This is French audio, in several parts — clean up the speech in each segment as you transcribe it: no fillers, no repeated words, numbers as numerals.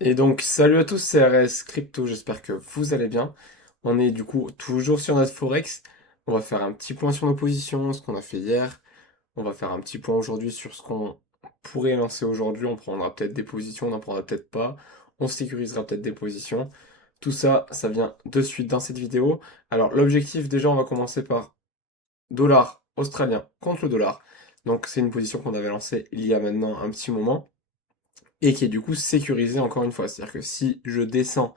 Et donc, salut à tous, c'est RS Crypto, j'espère que vous allez bien. On est du coup toujours sur notre Forex. On va faire un petit point sur nos positions, ce qu'on a fait hier. On va faire un petit point aujourd'hui sur ce qu'on pourrait lancer aujourd'hui. On prendra peut-être des positions, on n'en prendra peut-être pas. On sécurisera peut-être des positions. Tout ça, ça vient de suite dans cette vidéo. Alors, l'objectif, déjà, on va commencer par dollar australien contre le dollar. Donc, c'est une position qu'on avait lancée il y a maintenant un petit moment et qui est du coup sécurisé encore une fois. C'est-à-dire que si je descends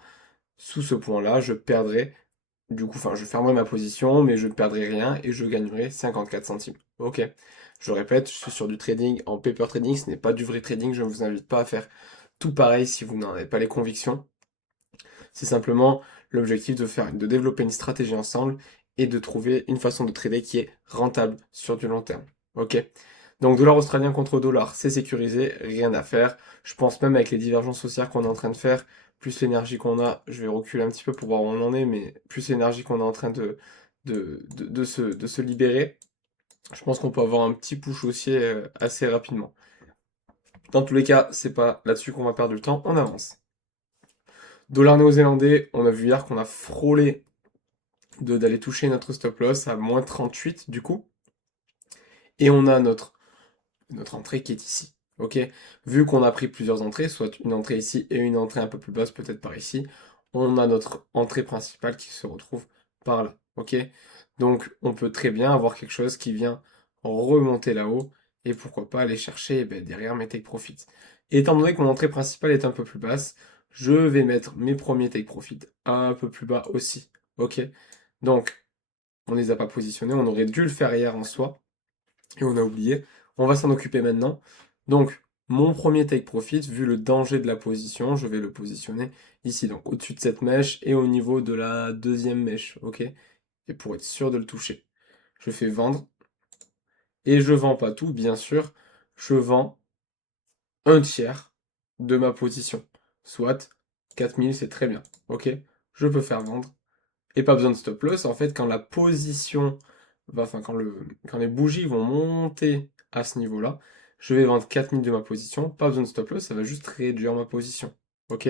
sous ce point-là, je perdrai, du coup, enfin, je fermerai ma position, mais je ne perdrai rien et je gagnerai 54 centimes. Ok. Je répète, je suis sur du trading en paper trading, ce n'est pas du vrai trading, je ne vous invite pas à faire tout pareil si vous n'en avez pas les convictions. C'est simplement l'objectif de développer une stratégie ensemble et de trouver une façon de trader qui est rentable sur du long terme. Ok. Donc dollar australien contre dollar, c'est sécurisé, rien à faire. Je pense même avec les divergences haussières qu'on est en train de faire, plus l'énergie qu'on a, je vais reculer un petit peu pour voir où on en est, mais plus l'énergie qu'on est en train de se libérer, je pense qu'on peut avoir un petit push haussier assez rapidement. Dans tous les cas, c'est pas là-dessus qu'on va perdre du temps, on avance. Dollar néo-zélandais, on a vu hier qu'on a frôlé d'aller toucher notre stop loss à moins 38 du coup. Et on a notre entrée qui est ici. Ok. Vu qu'on a pris plusieurs entrées, soit une entrée ici et une entrée un peu plus basse peut-être par ici, on a notre entrée principale qui se retrouve par là. Ok. Donc on peut très bien avoir quelque chose qui vient remonter là-haut et pourquoi pas aller chercher derrière mes take profits. Et étant donné que mon entrée principale est un peu plus basse, je vais mettre mes premiers take profits un peu plus bas aussi. Ok. Donc on ne les a pas positionnés, on aurait dû le faire hier en soi et on a oublié. On va s'en occuper maintenant. Donc, mon premier take profit, vu le danger de la position, je vais le positionner ici, donc au-dessus de cette mèche et au niveau de la deuxième mèche, ok? Et pour être sûr de le toucher. Je fais vendre, et je vends pas tout, bien sûr, je vends un tiers de ma position. Soit 4000, c'est très bien, ok? Je peux faire vendre, et pas besoin de stop loss, en fait, quand la position enfin quand les bougies vont monter à ce niveau-là, je vais vendre 4000 de ma position, pas besoin de stop loss, ça va juste réduire ma position. Ok.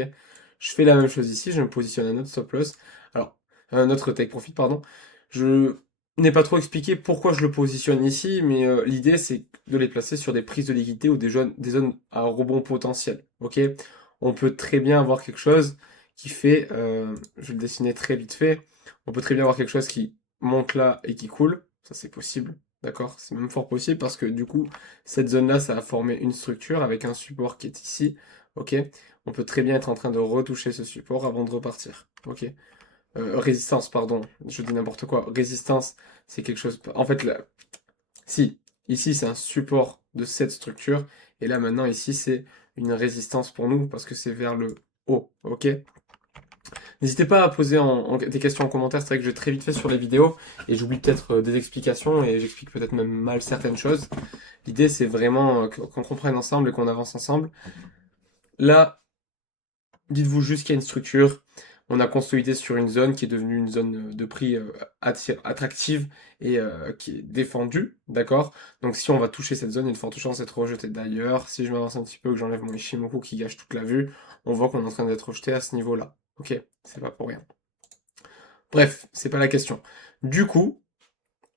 Je fais la même chose ici, je me positionne un autre stop loss, alors un autre take profit, pardon. Je n'ai pas trop expliqué pourquoi je le positionne ici, mais l'idée c'est de les placer sur des prises de liquidité ou des zones à rebond potentiel. Ok. On peut très bien avoir quelque chose qui fait, je vais le dessiner très vite fait, on peut très bien avoir quelque chose qui monte là et qui coule, ça c'est possible, d'accord? C'est même fort possible parce que du coup, cette zone-là, ça a formé une structure avec un support qui est ici, ok? On peut très bien être en train de retoucher ce support avant de repartir, ok? Résistance, pardon, je dis n'importe quoi. Résistance, c'est quelque chose... En fait, là, si, ici c'est un support de cette structure, et là maintenant, ici c'est une résistance pour nous parce que c'est vers le haut, ok? N'hésitez pas à poser des questions en commentaire, c'est vrai que je vais très vite fait sur les vidéos et j'oublie peut-être des explications et j'explique peut-être même mal certaines choses. L'idée c'est vraiment qu'on comprenne ensemble et qu'on avance ensemble. Là, dites-vous juste qu'il y a une structure, on a consolidé sur une zone qui est devenue une zone de prix attractive et qui est défendue, d'accord? Donc si on va toucher cette zone, il y a de fortes chances d'être rejeté. D'ailleurs, si je m'avance un petit peu, que j'enlève mon Ishimoku qui gâche toute la vue, on voit qu'on est en train d'être rejeté à ce niveau-là. Ok, c'est pas pour rien. Bref, c'est pas la question. Du coup,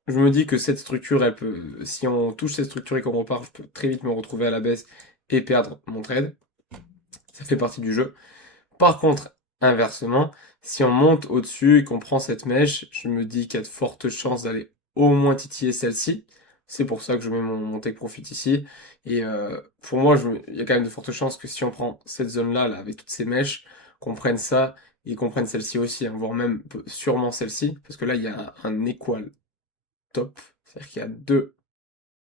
je me dis que cette structure, elle peut, si on touche cette structure et qu'on repart, je peux très vite me retrouver à la baisse et perdre mon trade. Ça fait partie du jeu. Par contre, inversement, si on monte au-dessus et qu'on prend cette mèche, je me dis qu'il y a de fortes chances d'aller au moins titiller celle-ci. C'est pour ça que je mets mon take profit ici. Et pour moi, il y a quand même de fortes chances que si on prend cette zone-là, là, avec toutes ces mèches, qu'on prenne ça et qu'on prenne celle-ci aussi, hein, voire même sûrement celle-ci, parce que là, il y a un équal top, c'est-à-dire qu'il y a deux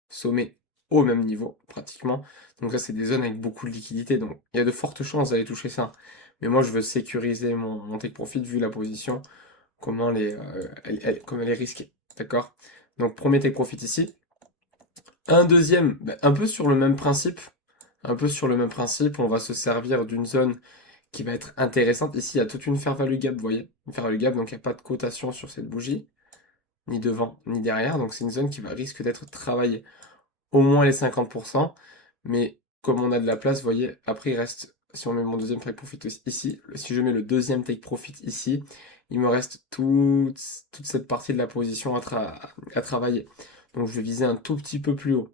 sommets au même niveau, pratiquement. Donc ça, c'est des zones avec beaucoup de liquidité, donc il y a de fortes chances d'aller toucher ça. Mais moi, je veux sécuriser mon take profit vu la position, comment comme elle est risquée, d'accord? Donc premier take profit ici. Un deuxième, un peu sur le même principe, un peu sur le même principe, on va se servir d'une zone qui va être intéressante. Ici, il y a toute une fair value gap, vous voyez, une fair value gap, donc il n'y a pas de cotation sur cette bougie, ni devant, ni derrière, donc c'est une zone qui va risque d'être travaillée au moins les 50%, mais comme on a de la place, vous voyez, après il reste si on met mon deuxième take profit ici, si je mets le deuxième take profit ici, il me reste toute cette partie de la position à travailler. Donc je vais viser un tout petit peu plus haut.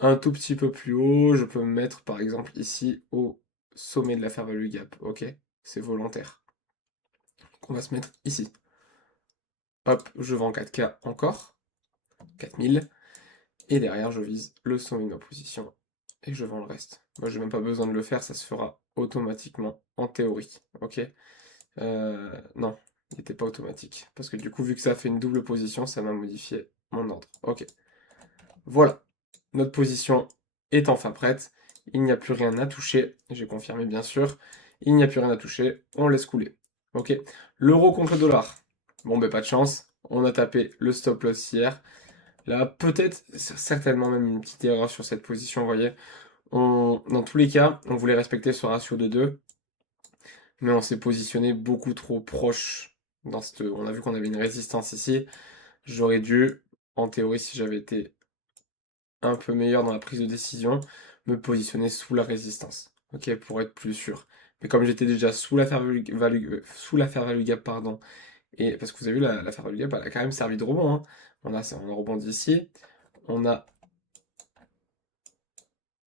Un tout petit peu plus haut, je peux me mettre par exemple ici au sommet de la fair value gap, ok? C'est volontaire. Donc on va se mettre ici. Hop, je vends 4K encore, 4000, et derrière je vise le sommet de ma position, et je vends le reste. Moi j'ai même pas besoin de le faire, ça se fera automatiquement en théorie, ok? Non, il n'était pas automatique, parce que du coup vu que ça a fait une double position, ça m'a modifié mon ordre, ok. Voilà, notre position est enfin prête. Il n'y a plus rien à toucher. J'ai confirmé bien sûr. Il n'y a plus rien à toucher. On laisse couler. Ok. L'euro contre le dollar. Bon, ben pas de chance. On a tapé le stop loss hier. Là, peut-être, certainement même une petite erreur sur cette position, vous voyez. Dans tous les cas, on voulait respecter ce ratio de 2, mais on s'est positionné beaucoup trop proche. On a vu qu'on avait une résistance ici. J'aurais dû, en théorie, si j'avais été un peu meilleur dans la prise de décision, me positionner sous la résistance, ok, pour être plus sûr. Mais comme j'étais déjà sous la fair value gap, pardon, et parce que vous avez vu, la fair value gap, elle a quand même servi de rebond, hein. On a rebondi ici, on a,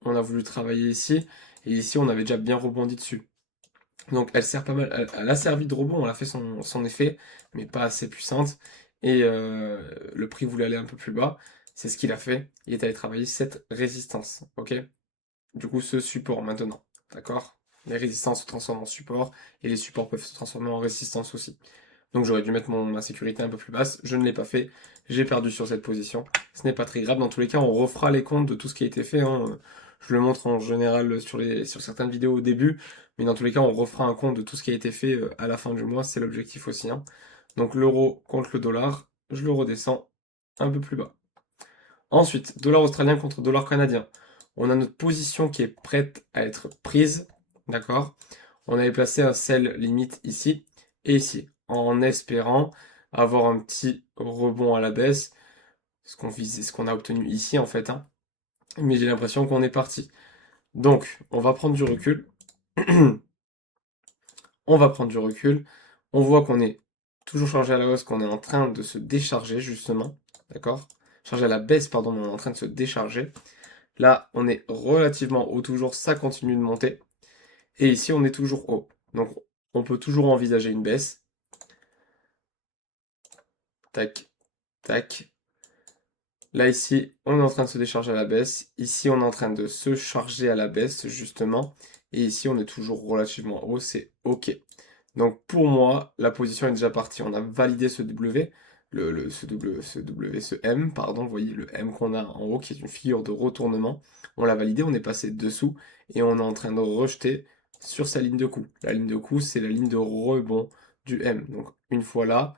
on a voulu travailler ici, et ici on avait déjà bien rebondi dessus. Donc elle sert pas mal, elle a servi de rebond, elle a fait son effet, mais pas assez puissante, et le prix voulait aller un peu plus bas, c'est ce qu'il a fait, il est allé travailler cette résistance, ok? Du coup ce support maintenant, d'accord? Les résistances se transforment en support, et les supports peuvent se transformer en résistance aussi. Donc j'aurais dû mettre ma sécurité un peu plus basse, je ne l'ai pas fait, j'ai perdu sur cette position. Ce n'est pas très grave, dans tous les cas on refera les comptes de tout ce qui a été fait, hein. Je le montre en général sur certaines vidéos au début, mais dans tous les cas on refera un compte de tout ce qui a été fait à la fin du mois, c'est l'objectif aussi, hein. Donc l'euro contre le dollar, je le redescends un peu plus bas. Ensuite, dollar australien contre dollar canadien. On a notre position qui est prête à être prise, d'accord? On avait placé un sell limite ici et ici, en espérant avoir un petit rebond à la baisse, ce qu'on visait, ce qu'on a obtenu ici en fait, hein. Mais j'ai l'impression qu'on est parti. Donc, on va prendre du recul. On va prendre du recul. On voit qu'on est toujours chargé à la hausse, qu'on est en train de se décharger justement, d'accord? Chargé à la baisse, pardon, mais on est en train de se décharger. Là, on est relativement haut, toujours ça continue de monter. Et ici, on est toujours haut. Donc, on peut toujours envisager une baisse. Tac, tac. Là, ici, on est en train de se décharger à la baisse. Ici, on est en train de se charger à la baisse, justement. Et ici, on est toujours relativement haut, c'est OK. Donc, pour moi, la position est déjà partie. On a validé ce W, ce M, pardon, vous voyez le M qu'on a en haut, qui est une figure de retournement. On l'a validé, on est passé dessous, et on est en train de rejeter sur sa ligne de coup. La ligne de coup, c'est la ligne de rebond du M. Donc, une fois là,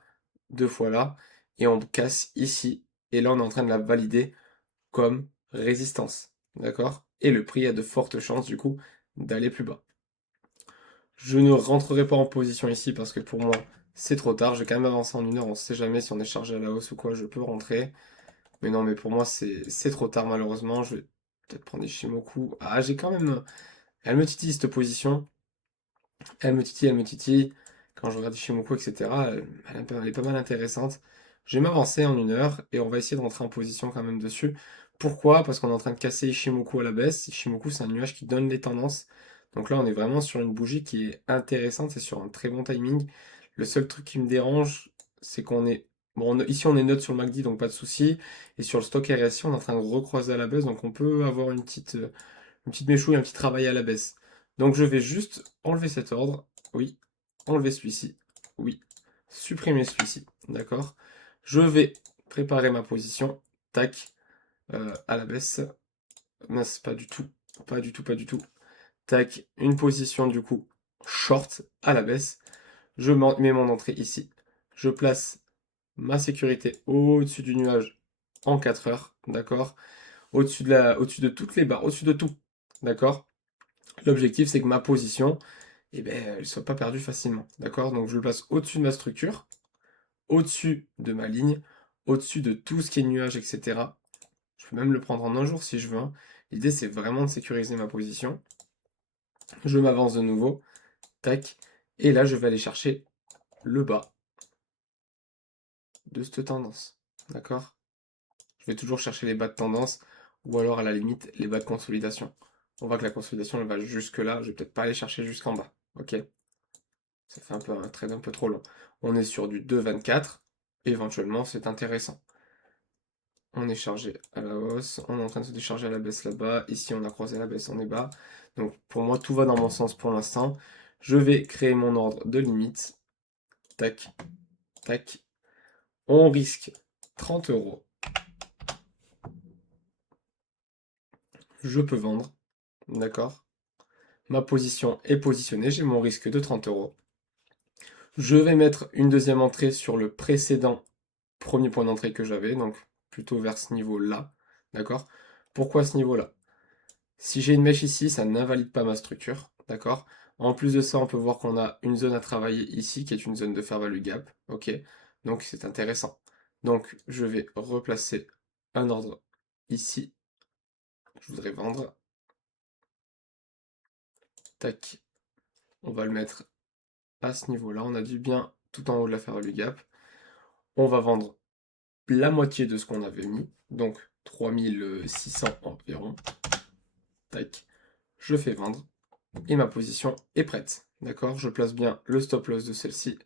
deux fois là, et on casse ici, et là, on est en train de la valider comme résistance. D'accord? Et le prix a de fortes chances, du coup, d'aller plus bas. Je ne rentrerai pas en position ici parce que pour moi, c'est trop tard. Je vais quand même avancer en une heure. On ne sait jamais si on est chargé à la hausse ou quoi. Je peux rentrer. Mais non, mais pour moi, c'est trop tard malheureusement. Je vais peut-être prendre des Shimoku. Ah, j'ai quand même. Elle me titille cette position. Elle me titille, elle me titille. Quand je regarde Ishimoku, etc., elle est pas mal intéressante. Je vais m'avancer en une heure et on va essayer de rentrer en position quand même dessus. Pourquoi? Parce qu'on est en train de casser Ishimoku à la baisse. Ishimoku, c'est un nuage qui donne les tendances. Donc là, on est vraiment sur une bougie qui est intéressante et sur un très bon timing. Le seul truc qui me dérange, c'est qu'on est... Bon, ici, on est neutre sur le MACD, donc pas de souci. Et sur le stock RSI, on est en train de recroiser à la baisse, donc on peut avoir une petite méchouille, un petit travail à la baisse. Donc je vais juste enlever cet ordre. Oui. Enlever celui-ci. Oui. Supprimer celui-ci. D'accord. Je vais préparer ma position. Tac. À la baisse. Mince, pas du tout. Pas du tout, pas du tout. Tac. Une position du coup short à la baisse. Je mets mon entrée ici. Je place ma sécurité au-dessus du nuage en 4 heures. D'accord. Au-dessus de toutes les barres. Au-dessus de tout. D'accord. L'objectif, c'est que ma position, eh ben, elle ne soit pas perdue facilement. D'accord? Donc je le place au-dessus de ma structure, au-dessus de ma ligne, au-dessus de tout ce qui est nuage, etc. Je peux même le prendre en un jour si je veux, hein. L'idée, c'est vraiment de sécuriser ma position. Je m'avance de nouveau, tac, et là je vais aller chercher le bas de cette tendance, d'accord? Je vais toujours chercher les bas de tendance, ou alors à la limite les bas de consolidation. On voit que la consolidation elle va jusque là, je vais peut-être pas aller chercher jusqu'en bas, ok? Ça fait un peu un trade un peu trop long. On est sur du 2,24, éventuellement c'est intéressant. On est chargé à la hausse, on est en train de se décharger à la baisse là-bas, ici on a croisé la baisse, on est bas. Donc pour moi tout va dans mon sens pour l'instant. Je vais créer mon ordre de limite. Tac, tac. On risque 30 euros. Je peux vendre, d'accord? Ma position est positionnée, j'ai mon risque de 30 euros. Je vais mettre une deuxième entrée sur le précédent premier point d'entrée que j'avais, donc plutôt vers ce niveau-là, d'accord? Pourquoi ce niveau-là? Si j'ai une mèche ici, ça n'invalide pas ma structure, d'accord? En plus de ça, on peut voir qu'on a une zone à travailler ici, qui est une zone de fair value gap, ok? Donc c'est intéressant. Donc je vais replacer un ordre ici. Je voudrais vendre. Tac. On va le mettre à ce niveau-là. On a du bien tout en haut de la fair value gap. On va vendre la moitié de ce qu'on avait mis, donc 3600 environ. Tac. Je fais vendre. Et ma position est prête. D'accord? Je place bien le stop loss de celle-ci.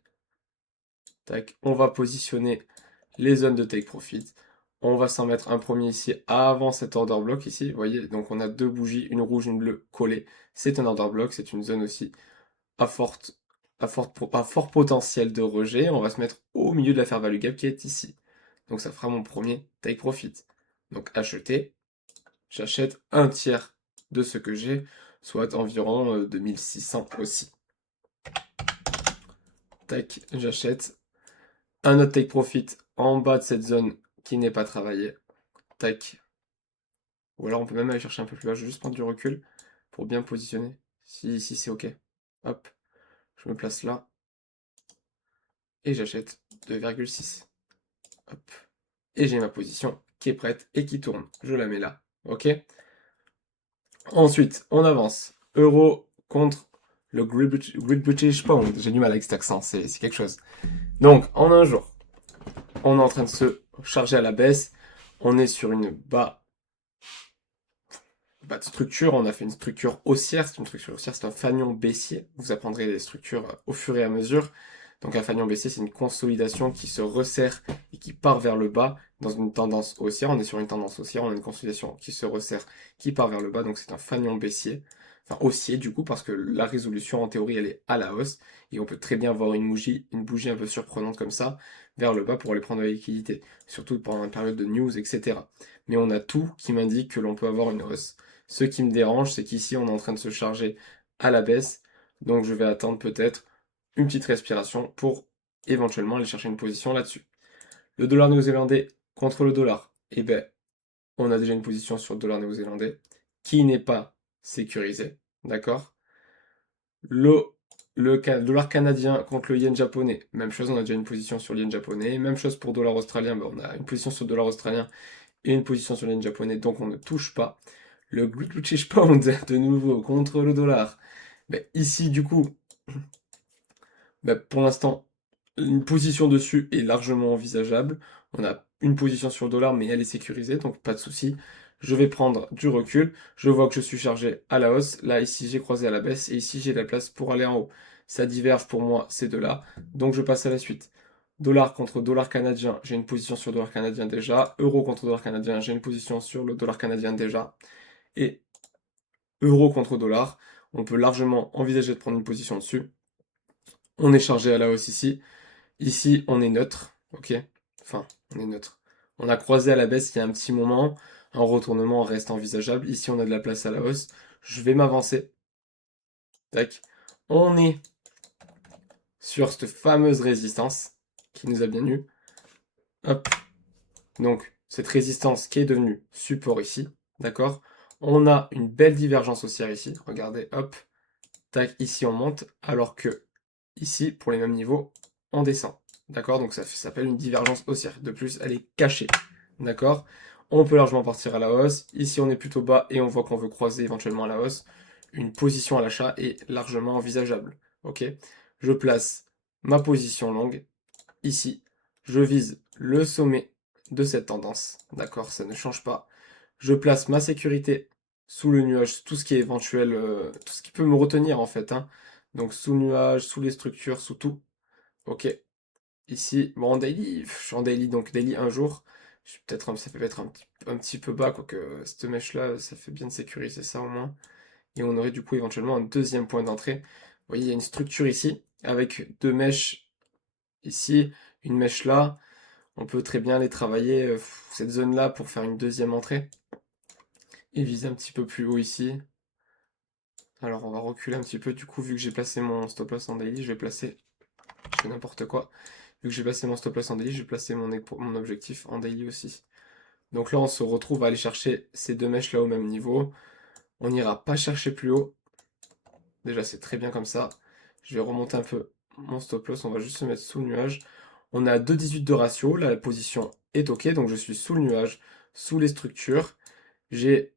Tac. On va positionner les zones de take profit. On va s'en mettre un premier ici avant cet order block ici. Vous voyez, donc on a deux bougies, une rouge, une bleue collées. C'est un order block, c'est une zone aussi à fort potentiel de rejet. On va se mettre au milieu de la fair value gap qui est ici. Donc ça fera mon premier take profit. Donc acheter, j'achète un tiers de ce que j'ai, soit environ 2600 aussi. Tac, j'achète un autre take profit en bas de cette zone qui n'est pas travaillée. Tac. Ou alors on peut même aller chercher un peu plus bas. Je vais juste prendre du recul pour bien positionner. Si ici c'est ok. Hop, je me place là. Et j'achète 2,6. Hop. Et j'ai ma position qui est prête et qui tourne. Je la mets là. Ok. Ensuite, on avance. Euro contre le Great British Pound. J'ai du mal avec cet accent, c'est quelque chose. Donc, en un jour, on est en train de se charger à la baisse. On est sur une bas de structure. On a fait une structure haussière. C'est une structure haussière, c'est un fanion baissier. Vous apprendrez les structures au fur et à mesure. Donc un fanion baissier, c'est une consolidation qui se resserre et qui part vers le bas dans une tendance haussière. On est sur une tendance haussière, on a une consolidation qui se resserre, qui part vers le bas. Donc c'est un fanion baissier. Enfin haussier du coup, parce que la résolution en théorie elle est à la hausse. Et on peut très bien voir une bougie un peu surprenante comme ça vers le bas pour aller prendre la liquidité. Surtout pendant une période de news, etc. Mais on a tout qui m'indique que l'on peut avoir une hausse. Ce qui me dérange, c'est qu'ici on est en train de se charger à la baisse. Donc je vais attendre peut-être une petite respiration pour éventuellement aller chercher une position là-dessus. Le dollar néo-zélandais contre le dollar, eh ben, on a déjà une position sur le dollar néo-zélandais qui n'est pas sécurisée, d'accord? Le, le dollar canadien contre le yen japonais, même chose, on a déjà une position sur le yen japonais. Même chose pour le dollar australien, ben, on a une position sur le dollar australien et une position sur le yen japonais, donc on ne touche pas. Le British Pound, de nouveau, contre le dollar. Ben, ici, du coup, bah, pour l'instant, une position dessus est largement envisageable. On a une position sur le dollar, mais elle est sécurisée, donc pas de souci. Je vais prendre du recul. Je vois que je suis chargé à la hausse. Là, ici, j'ai croisé à la baisse. Et ici, j'ai la place pour aller en haut. Ça diverge pour moi, ces deux-là. Donc, je passe à la suite. Dollar contre dollar canadien, j'ai une position sur le dollar canadien déjà. Euro contre dollar canadien, j'ai une position sur le dollar canadien déjà. Et euro contre dollar, on peut largement envisager de prendre une position dessus. On est chargé à la hausse ici. Ici, on est neutre, ok? Enfin, on est neutre. On a croisé à la baisse il y a un petit moment. Un retournement reste envisageable. Ici, on a de la place à la hausse. Je vais m'avancer. Tac. On est sur cette fameuse résistance qui nous a bien eu. Hop. Donc, cette résistance qui est devenue support ici. D'accord? On a une belle divergence haussière ici. Regardez, hop. Tac, ici on monte. Alors que ici, pour les mêmes niveaux, on descend. D'accord? Donc ça s'appelle une divergence haussière. De plus, elle est cachée. D'accord? On peut largement partir à la hausse. Ici, on est plutôt bas et on voit qu'on veut croiser éventuellement à la hausse. une position à l'achat est largement envisageable. Ok? Je place ma position longue ici. Je vise le sommet de cette tendance. D'accord? Ça ne change pas. Je place ma sécurité sous le nuage, tout ce qui est éventuel, tout ce qui peut me retenir en fait, hein. Donc sous le nuage, sous les structures, sous tout. Ok. Ici, bon, en daily, je suis en daily, donc daily un jour. Je suis peut-être, ça peut être un petit peu bas, quoique cette mèche-là, ça fait bien de sécuriser ça au moins. Et on aurait du coup éventuellement un deuxième point d'entrée. Vous voyez, il y a une structure ici, avec deux mèches ici, une mèche là. On peut très bien aller travailler cette zone-là pour faire une deuxième entrée. Et viser un petit peu plus haut ici. Alors on va reculer un petit peu, du coup, vu que j'ai placé mon stop loss en daily, je vais placer, je fais n'importe quoi. Vu que j'ai placé mon stop loss en daily, je vais placer mon objectif en daily aussi. Donc là, on se retrouve à aller chercher ces deux mèches là au même niveau. On n'ira pas chercher plus haut. Déjà, c'est très bien comme ça. Je vais remonter un peu mon stop loss. On va juste se mettre sous le nuage. On a 2,18 de ratio. Là, la position est OK. Donc, je suis sous le nuage, sous les structures. J'ai...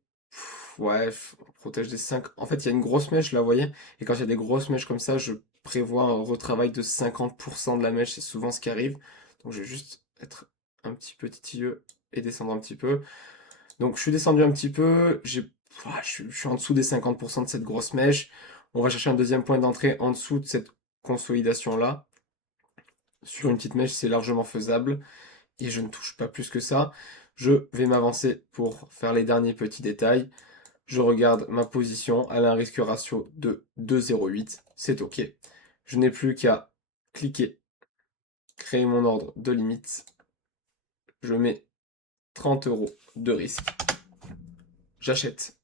Ouais, on protège des 5. En fait, il y a une grosse mèche là, vous voyez. Et quand il y a des grosses mèches comme ça, je prévois un retravail de 50% de la mèche. C'est souvent ce qui arrive. Donc, je vais juste être un petit peu titilleux et descendre un petit peu. Donc je suis descendu un petit peu, je suis en dessous des 50% de cette grosse mèche. On va chercher un deuxième point d'entrée en dessous de cette consolidation-là. Sur une petite mèche, c'est largement faisable. Et je ne touche pas plus que ça. Je vais m'avancer pour faire les derniers petits détails. Je regarde ma position, elle a un risque ratio de 2,08. C'est OK. Je n'ai plus qu'à cliquer, créer mon ordre de limite. Je mets 30 € de risque. J'achète.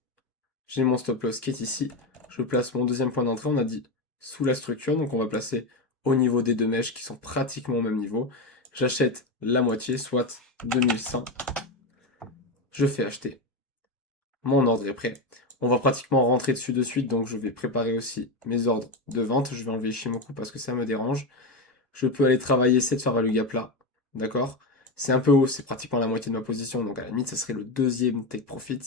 J'ai mon stop loss qui est ici. Je place mon deuxième point d'entrée, on a dit sous la structure, donc on va placer au niveau des deux mèches qui sont pratiquement au même niveau. J'achète la moitié, soit 2100. Je fais acheter. Mon ordre est prêt. On va pratiquement rentrer dessus de suite, donc je vais préparer aussi mes ordres de vente. Je vais enlever Ishimoku parce que ça me dérange. Je peux aller travailler cette fair value gap là. D'accord? C'est un peu haut, c'est pratiquement la moitié de ma position, donc à la limite, ça serait le deuxième take profit.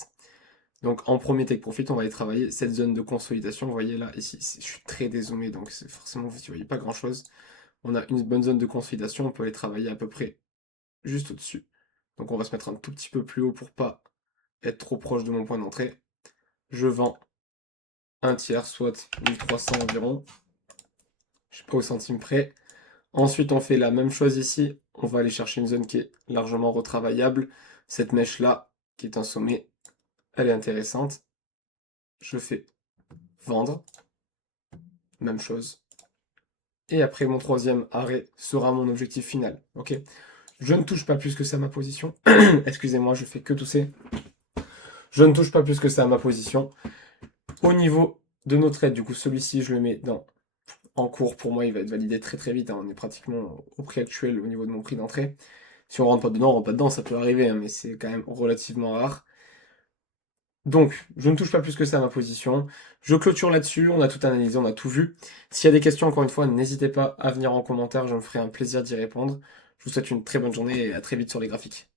Donc en premier take profit, on va aller travailler cette zone de consolidation. Vous voyez là, ici, je suis très dézoomé, donc forcément, vous ne voyez pas grand-chose. On a une bonne zone de consolidation, on peut aller travailler à peu près juste au-dessus. Donc on va se mettre un tout petit peu plus haut pour pas être trop proche de mon point d'entrée. Je vends un tiers, soit 1300 environ. Je suis pas au centime près. Ensuite, on fait la même chose ici. On va aller chercher une zone qui est largement retravaillable. Cette mèche-là, qui est un sommet, elle est intéressante. Je fais vendre. Même chose. Et après, mon troisième arrêt sera mon objectif final. Ok? Je ne touche pas plus que ça à ma position. Excusez-moi, je fais que tousser. Je ne touche pas plus que ça à ma position. Au niveau de nos trades, du coup, celui-ci, je le mets en cours. Pour moi, il va être validé très très vite, hein. On est pratiquement au prix actuel au niveau de mon prix d'entrée. Si on rentre pas dedans, on rentre pas dedans, ça peut arriver, hein, mais c'est quand même relativement rare. Donc, je ne touche pas plus que ça à ma position. Je clôture là-dessus, on a tout analysé, on a tout vu. S'il y a des questions, encore une fois, n'hésitez pas à venir en commentaire, je me ferai un plaisir d'y répondre. Je vous souhaite une très bonne journée et à très vite sur les graphiques.